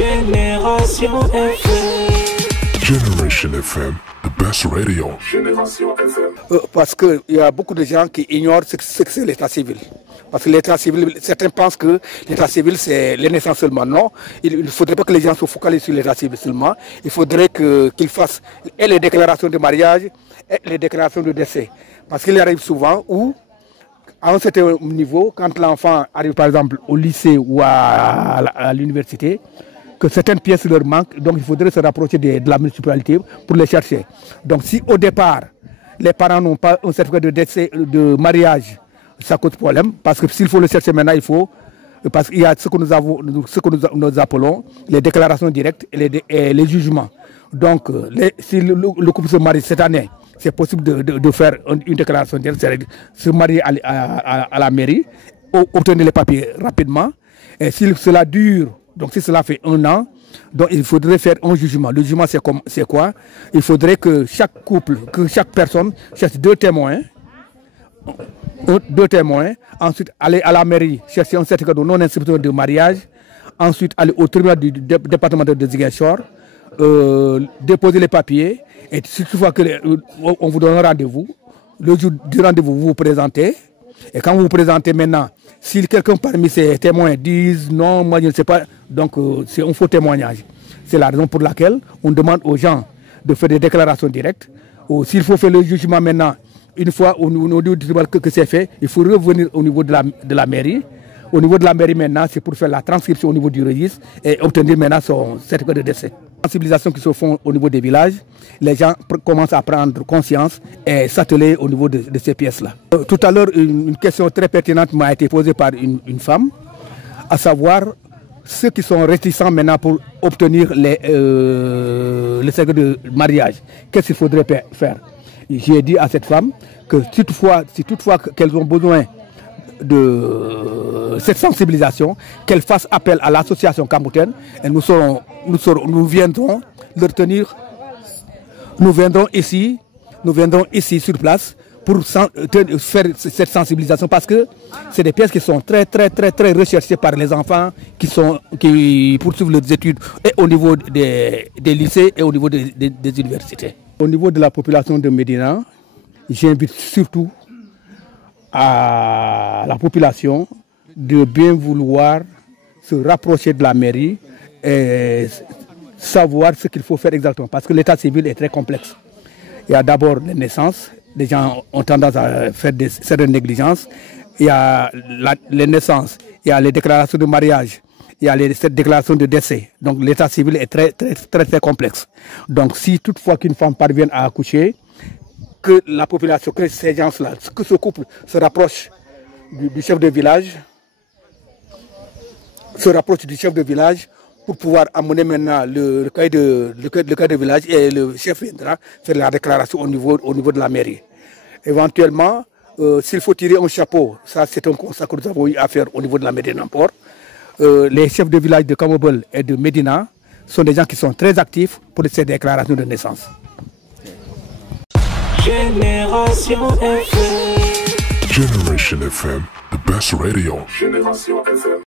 Génération FM. Generation FM, the best radio. Génération FM. Parce qu'il y a beaucoup de gens qui ignorent ce que c'est l'état civil. Parce que l'état civil, certains pensent que l'état civil c'est les naissances seulement. Non, il ne faudrait pas que les gens se focalisent sur l'état civil seulement. Il faudrait qu'ils fassent et les déclarations de mariage et les déclarations de décès. Parce qu'il arrive souvent où, à un certain niveau, quand l'enfant arrive par exemple au lycée ou à l'université, que certaines pièces leur manquent, donc il faudrait se rapprocher de la municipalité pour les chercher. Donc si au départ, les parents n'ont pas un certificat de décès, de mariage, ça cause problème, parce que s'il faut le chercher maintenant, il faut, parce qu'il y a ce que nous appelons les déclarations directes et les jugements. Donc si le couple se marie cette année, c'est possible de faire une déclaration directe, c'est-à-dire se marier à la mairie, obtenir les papiers rapidement, et si cela dure, donc si cela fait 1 an, donc il faudrait faire un jugement. Le jugement c'est quoi? Il faudrait que chaque couple, que chaque personne cherche 2 témoins, ensuite aller à la mairie chercher un certificat de non-inscription de mariage, ensuite aller au tribunal du département de Ziguinchor, déposer les papiers, et si toutefois on vous donne un rendez-vous, le jour du rendez-vous vous vous présentez, et quand vous vous présentez maintenant, si quelqu'un parmi ces témoins disent non, moi je ne sais pas, donc c'est un faux témoignage. C'est la raison pour laquelle on demande aux gens de faire des déclarations directes. S'il faut faire le jugement maintenant, une fois au niveau du tribunal que c'est fait, il faut revenir au niveau de la mairie. Au niveau de la mairie maintenant, c'est pour faire la transcription au niveau du registre et obtenir maintenant son certificat de décès. Les sensibilisations qui se font au niveau des villages, les gens commencent à prendre conscience et s'atteler au niveau de ces pièces-là. Tout à l'heure, une question très pertinente m'a été posée par une femme, à savoir ceux qui sont réticents maintenant pour obtenir les certificats de mariage. Qu'est-ce qu'il faudrait faire? J'ai dit à cette femme que si toutefois qu'elles ont besoin de cette sensibilisation, qu'elles fassent appel à l'association Kamboutaine et nous viendrons leur tenir, nous viendrons ici sur place pour faire cette sensibilisation, parce que c'est des pièces qui sont très recherchées par les enfants qui poursuivent leurs études et au niveau des lycées et au niveau des universités. Au niveau de la population de Médina, j'invite surtout à la population de bien vouloir se rapprocher de la mairie et savoir ce qu'il faut faire exactement, parce que l'état civil est très complexe. Il y a d'abord les naissances, les gens ont tendance à faire certaines négligences, il y a les naissances, il y a les déclarations de mariage, il y a cette déclaration de décès. Donc l'état civil est très complexe. Donc si toutefois qu'une femme parvient à accoucher, que la population, que ces gens-là, que ce couple se rapproche du chef de village, pour pouvoir amener maintenant le cahier de village, et le chef viendra faire la déclaration au niveau de la mairie. Éventuellement, s'il faut tirer un chapeau, ça c'est un constat que nous avons eu à faire au niveau de la mairie d'Amport. Les chefs de village de Kamobel et de Médina sont des gens qui sont très actifs pour ces déclarations de naissance. Génération FM. Generation FM, the best radio. Génération FM.